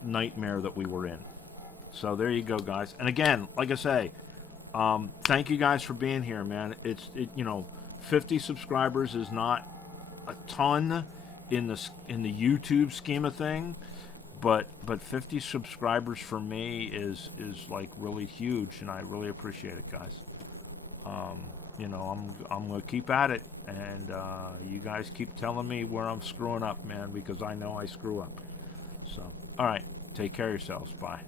nightmare that we were in. So there you go, guys. And again, like I say, thank you guys for being here, man. You know, 50 subscribers is not a ton in the YouTube scheme of thing, but 50 subscribers for me is like really huge, and I really appreciate it, guys. You know, I'm gonna keep at it, and you guys keep telling me where I'm screwing up, man, because I know I screw up. So, all right, take care of yourselves. Bye.